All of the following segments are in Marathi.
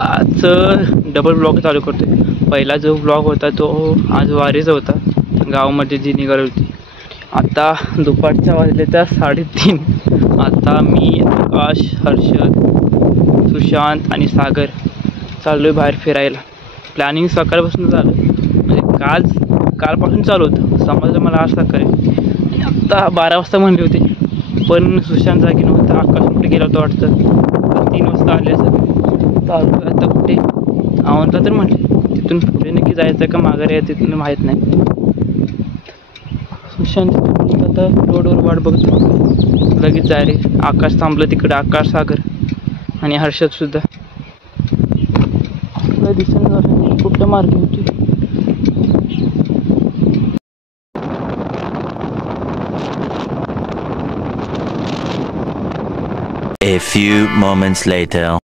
आज डबल ब्लॉग चालू करतोय। पहिला जो ब्लॉग होता तो आज वारीचा होता, गावामध्ये जी निघाली होती। आता दुपारच्या वाजले त्या 3:30। आता मी, आकाश, हर्षद, सुशांत आणि सागर चाललोय बाहेर फिरायला। प्लॅनिंग सकाळपासून झालं, म्हणजे कालपासून चालू होतं। समजलं मला आज सकाळी आणि आत्ता 12 वाजता म्हणले होते, पण सुशांत जागी नव्हता। आकाश कुठे गेला होता वाटतं, 3 वाजता आले असं। चालू आता कुठे आवडला तर म्हटले, तिथून पुढे नक्की जायचं का माघारी आहे तिथून माहीत नाही। सुशांत आता रोडवर वाट बघतो, लगेच जाय रे। आकाश थांबलं तिकडे, आकाश, सागर आणि हर्षद सुद्धा दिसत कुठं मार्ग होती। A few moments later.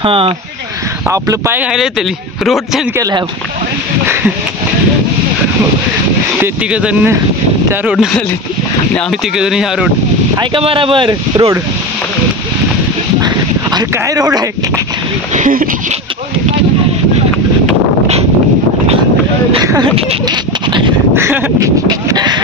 हां, आपलं पाय घायला तरी रोड चेंज केलाय आपण। ते तिघजण त्या रोडनं झाले आणि आम्ही तिघजण ह्या रोड आहे का बराबर रोड। अरे काय रोड आहे,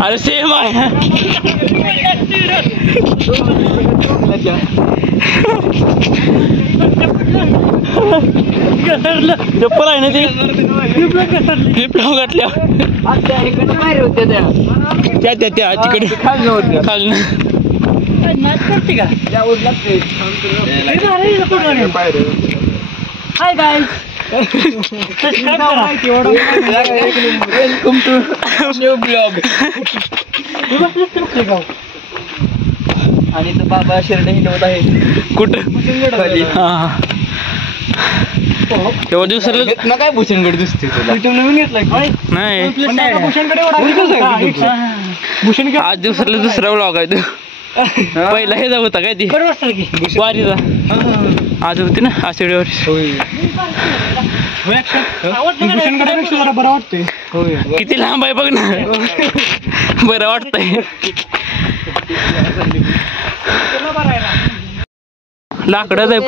अरे सेम आहे। चप्पल आहे ना ती, क्लिप लावून घातल्या त्या तिकडे खालनं hi guys, welcome to new blog. आणि तो बाबा शर्ट हिंडवत आहे कुठं खाली। हां, तेव्हा दिवसाला काय भूषणगड दिसते नवीन घेतलाय नाही, भूषण आज दिवसाला दुसरा ब्लॉग आहे तो। पहिला हे होता काय ती वारीचा, आज होती ना आषाढीवर। बरं वाटतंय, किती लांब आहे बघ ना, बरं वाटतंय। लाकडाच आहे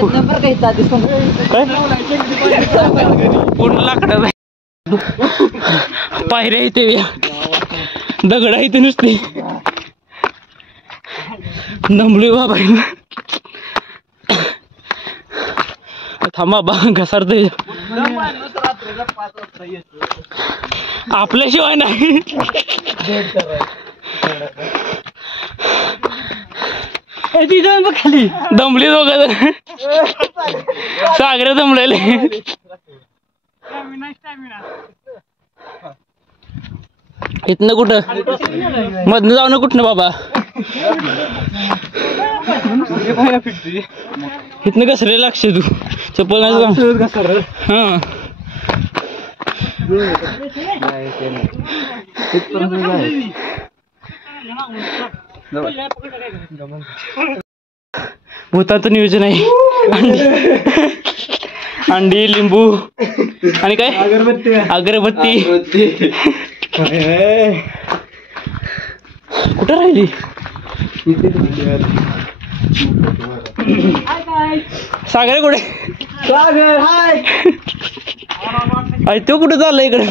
पूर्ण लाकडाच आहे, पायऱ्या इथे दगड इथे नुसती नमलोय बाबा। थांबा बा घसरतोय, आपल्याशिवाय नाही। खाली दमली दोघं, सागर दमलेले। इथनं कुठं मधनं जाऊ ना, कुठनं बाबा इथनं घसरे लागश तू, चप्पल नाही। हां भूताचं नियोजन आहे, अंडी, लिंबू आणि काय अगरबत्ती। कुठं राहिली सागर, कुठे सागर? हाय, तो कुठं चाललाय इकडे?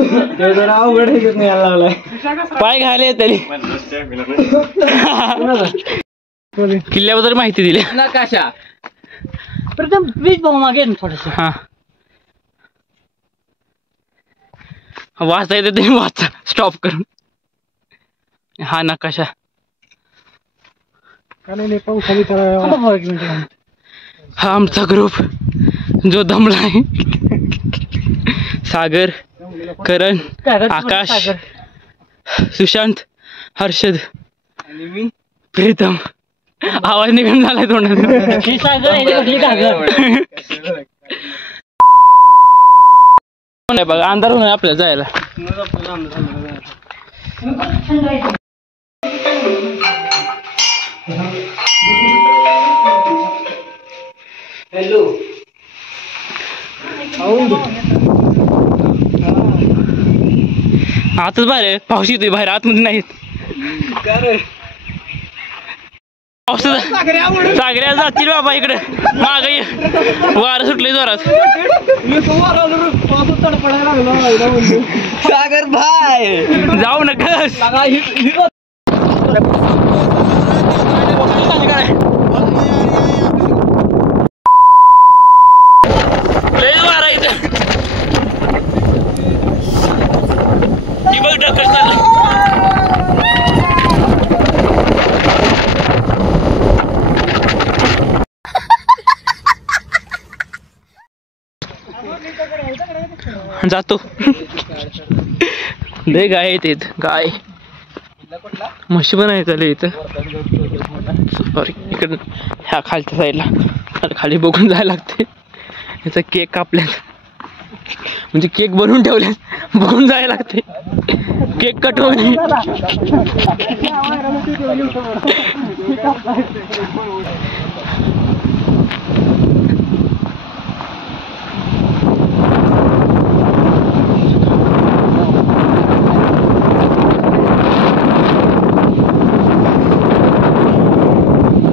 अवघड पाय घायला तरी किल्ल्याबद्दल माहिती दिली नकाशा। प्रथम प्लीज भाऊ मागे थोडस। हा, वाचता येते तरी वाचा स्टॉप करून। हा नकाशा हा आमचा ग्रुप जो दमला आहे। सागर, करण, आकाश, सुशांत, हर्षद आणि मी प्रीतम। आवाज निघून झालाय तोंडात। बघा अंधार होणार आपल्याला जायला। हॅलो, आतच बाहेर पाऊस येतोय बाहेर आतमध्ये नाहीत. सागऱ्या जातील बाबा इकडे माग वारं सुटले जोरात. सागर भाई जाऊ नकस. लय वारा इथं. बघ डक्कर चाललं. जातो. लय गाय आहेत इथं. गाय म्हशी पण आहे चालू इथं. सॉरी इकडं ह्या खालच्या साईडला खाली बघून जायला लागते. ह्याचा केक कापल्यात म्हणजे केक बनवून ठेवल्यात बघून जायला लागते. केक कट होणे.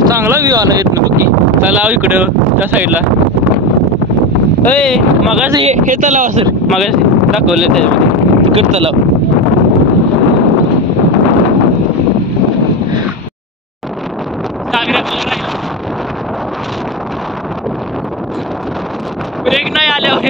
चांगला व्ह्यू आला येत ना बघ की. तलाव इकडं त्या साईडला. अय मगाशी हे तलाव सर मगाशी दाखवलं त्याच्यामध्ये तिकड तलाव. ब्रेक नाही आल्यावर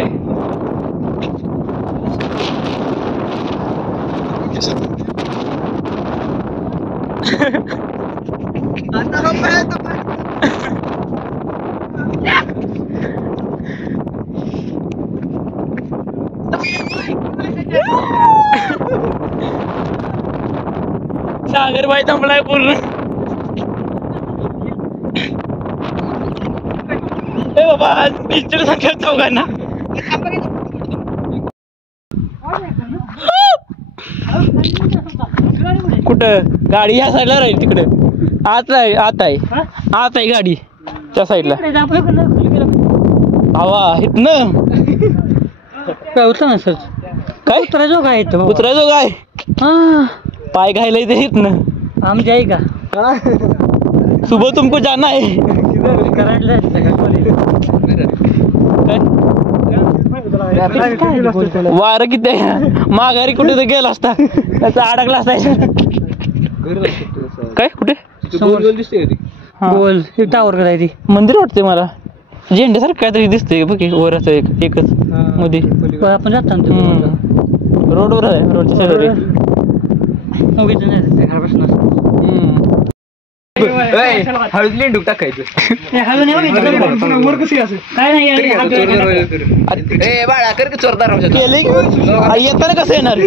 सागरबाई थांबलाय पूर्ण. ए बाबा पिस्टल सांगा चौघांना. कुठं गाडी ह्या साईडला राहील तिकडे. आत आहे आत आहे आत आहे गाडी त्या साईडला. हवा इथनं काय उतरा ना सर. काय उतरायचो काय उतरायचो काय. हा पाय घायला इथे इथनं आमची आहे का. सुबह तुमको जाना है. वारं किती आहे. माघारी कुठे तर गेला असता त्याचा अडकला असता. काय कुठे गोल टावर करायची मंदिर वाटते मला. झेंड्यासारखं काहीतरी दिसतंय बघ वरच एकच मध्ये. आपण जातो रोडवर आहे रोडच्या साईडवर. हळद लिंडूक टाकायचं. बाळा कर की चोरदार येताना कसं येणार.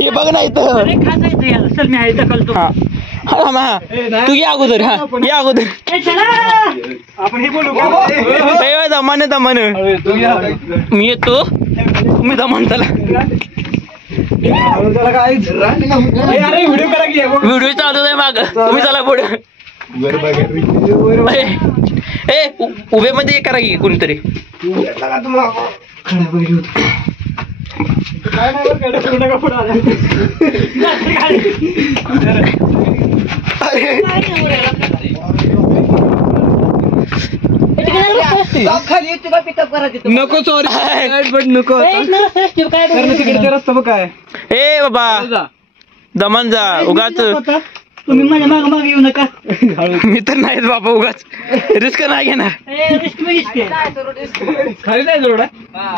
हे बघ नाही तू या अगोदर. हा या अगोदर दमान दमान. मी येतो मी दमान. चला व्हिडिओ चालू आहे माग. तुम्ही चला पुढे. ए उभे मध्ये करा की कोणीतरी. नको सॉरी नको. ए बाबा दमन जा उगाच. तुम्ही माझ्या माग मागे येऊ नका. मी तर नाहीच बाबा उगाच रिस्क नाही घेणार. खाली नाही जोडा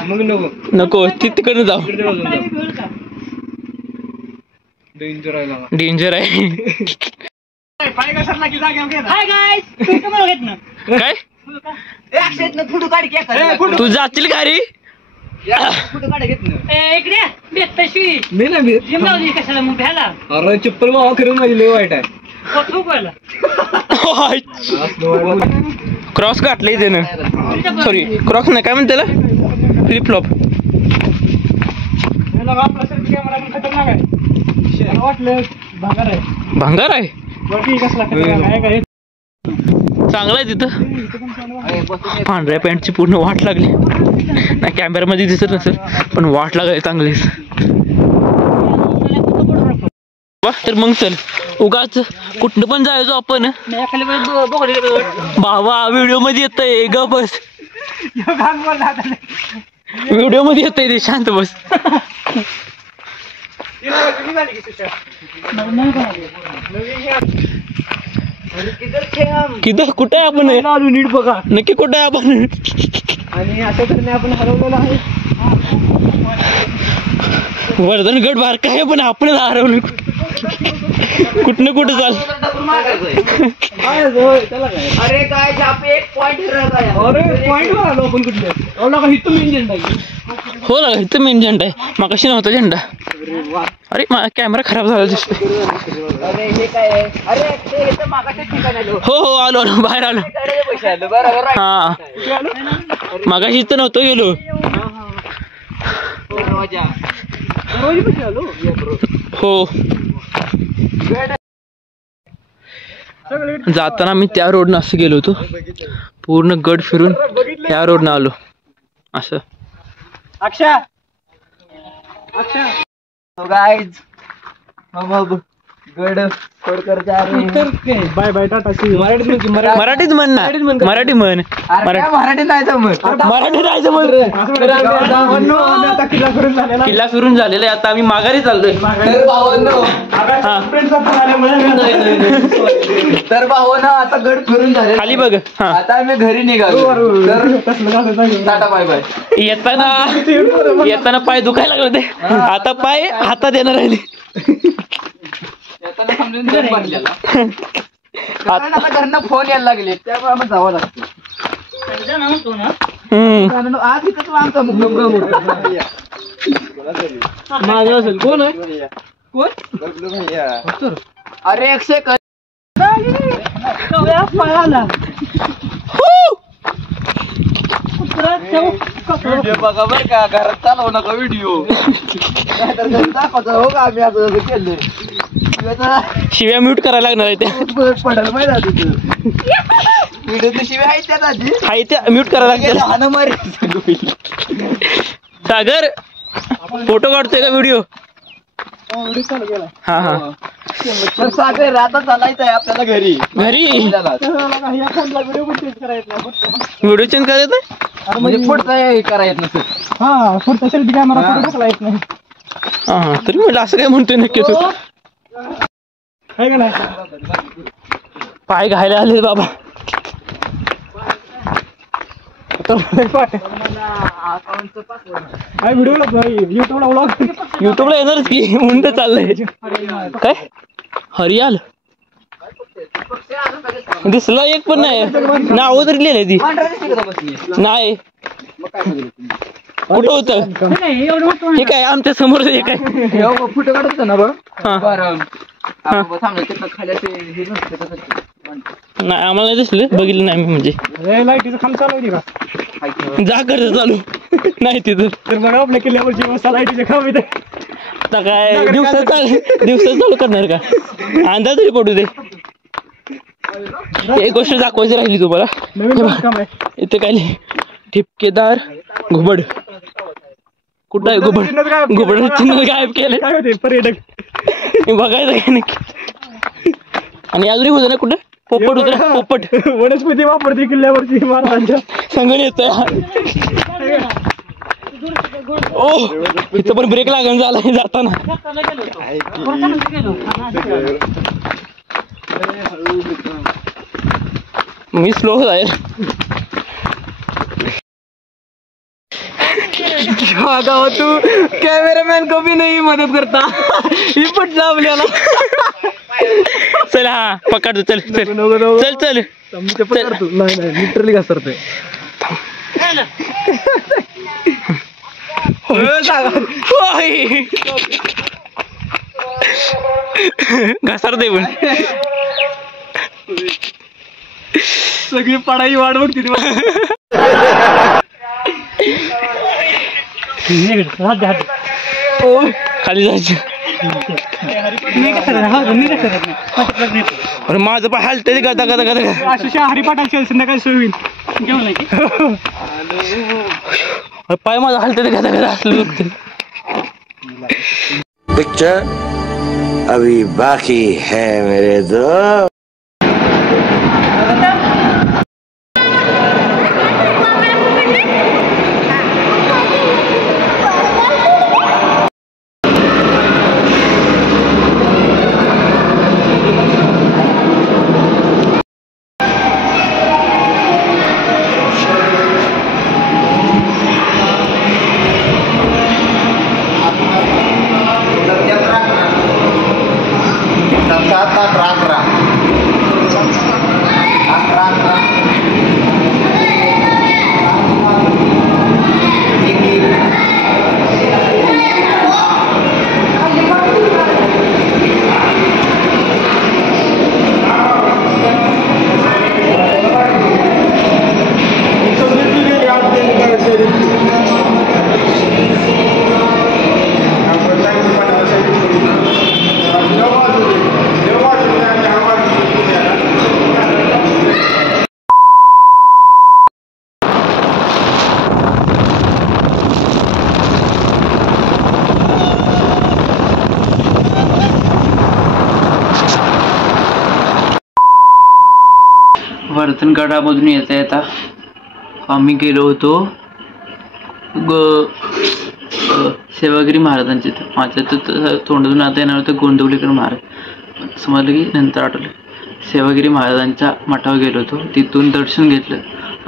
मग नको नको तिकडनं जाऊ. डेंजर आहे. काय तू जातील गाडी. अरे चप्पल मावा करून माझी लय वाईट आहे. क्रॉस काटले त्यानं. सॉरी क्रॉस नाही काय म्हणते त्याला फ्लिप फ्लॉप. भांगार आहे. चांगलं आहे तिथं. पांढऱ्या पॅन्टची पूर्ण वाट लागली नाही, कॅमेऱ्यामध्ये दिसत नसेल पण वाट लागली चांगली. तर मग चल उगाच कुठं पण जायचो आपण. बाबा व्हिडिओ मध्ये येतंय, ग बस. व्हिडिओ मध्ये येतंय ते, शांत बस. किती कुठे आहे आपण? नीट बघा नक्की कुठे आहे आपण? आणि अशा तऱ्हेने आपण हरवलेलो आहे. वर्धनगड बारका आहे पण आपण हरवलं कुठनं कुठं चाल. अरे काय एक पॉइंट आलो आपण कुठले इथून इंजिन हो ना, इथं मेन झेंडा आहे, मागाशी नव्हता झेंडा. अरे कॅमेरा खराब झाला दिसतोय. हो हो आलो आलो, बाहेर आलो. हा मागाशी इथं नव्हतं गेलो. हो जाताना मी त्या रोडनं असं गेलो होतो, पूर्ण गड फिरून त्या रोडनं आलो असं. अक्षा गाईज गड बाय बाय टाटा. मराठीत म्हण ना, मराठी म्हण. मराठी नाही जमत, मराठी नाही जमत. किल्ला फिरून झालेला आहे, आता आम्ही माघारी चाललोय. तर भाऊ ना आता गड फिरून झाले, खाली बघ. हा आता आम्ही घरी निघालो. Tata bye bye. येताना पाय दुखायला लागले ते, आता पाय हातात येणार राहिले. आता घरनं फोन यायला लागले, त्यामुळे आम्हाला जावं लागतं. आज इथं तू आमचा माझं असेल. कोण आहे? कोण? अरे 100 व्हिडिओ बघा बरं का, घरात चालवू नका व्हिडिओ. दाखवतो हो का आम्ही असं केलं. शिव्या म्यूट करायला लागणार आहे त्या. पडायला माहिती व्हिडिओ शिवाय आहेत त्यात आधी, आहे त्या म्यूट करायला लागतील. हाणं मारी. सागर फोटो काढतोय का व्हिडिओ? हा हा. तर सागर आता चालायचं आहे आपल्याला घरी. व्हिडिओ चेंज करायचं म्हणजे पुढचा हे करायचं नसेल. हा पुढचा सेल्फी कॅमेरा फोटो टाकला येत नाही. हा हा. तरी म्हटलं असं काय म्हणतोय नक्की तू? आहे का नाही? पाय घायला आले बाबा. युट्यूबला येणारच की, म्हणून तर चाललंय. काय हरियाल दिसला एक पण नाही, नाव तरी लिहिलंय ती नाही. कुठं होतं हे? काय आमच्या समोर हे काय फोटो काढत ना बघ. नाही आम्हाला नाही दिसले, बघितलं नाही मी. म्हणजे लाईटीचं खांब चालू का? जा करत चालू नाही तिथं. तर बघा आपल्या किल्ल्यावरची व्यवस्था लाईटीचे खांब इथे. आता काय दिवसात चालू करणार का? अंदाज तरी पडू दे. एक गोष्ट दाखवायची राहिली तुम्हाला. इथे काय ठिपकेदार घुबड. कुठं आहे घुबड? घुबड चिन्ह गायब केले पर्यटक बघायचं काय नक्की. आणि अजूनही होतं ना कुठं पोपट होतं ना, पोपट. वनस्पती वापरते किल्ल्यावरची महाराजांच्या. सांगून येतोय. ओ इथं पण ब्रेक लागून झाला जाताना. मी स्लो जाईल. तू कॅमेरामॅन को भी नहीं मदद करता. ही पण आपल्याला. चल हा पकडतो. चल चल चल चल. नाही लिटरली घसरतोय. घसरते पण. सगळी पडाई वाढ बघते. खाली जायचं. अरे माझं पण हालतंय गदा गदा गदा. अशी हरिपाठाची संध्याकाळी सोय होईल घेऊन नाही पाय माझा हालतंय गदा गदा असलं दुखतंय. Picture अभी बाकी है मेरे दोस्त. वर्धनगडामधून येता येता आम्ही गेलो होतो सेवागिरी महाराजांचे. माझ्या तर तोंडातून आता येणार होतं गोंदवलेकर महाराज, समजलं की नंतर आठवलं. सेवागिरी महाराजांच्या मठावर गेलो होतो, तिथून दर्शन घेतलं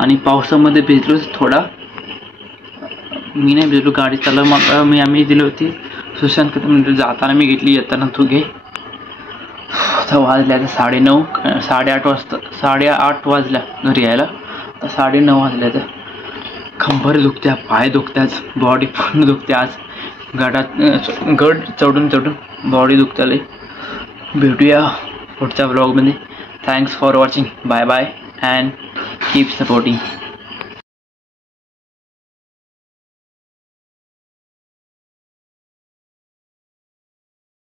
आणि पावसामध्ये भिजलो थोडा. मी नाही भिजलो, गाडी चालव मग आम्ही दिली होती सुशांत म्हणजे जाताना मी घेतली, येताना तू घे. आता वाजल्या आता 9:30 8:30 वाजता 8:30 वाजल्या घरी यायला. आता 9:30 वाजल्या. तर कंबर दुखत्या, पाय दुखत्याच, बॉडी पूर्ण दुखते. आज गड चढून बॉडी दुखत्याला. भेटूया पुढच्या ब्लॉगमध्ये. Thanks for watching. Bye bye and keep supporting.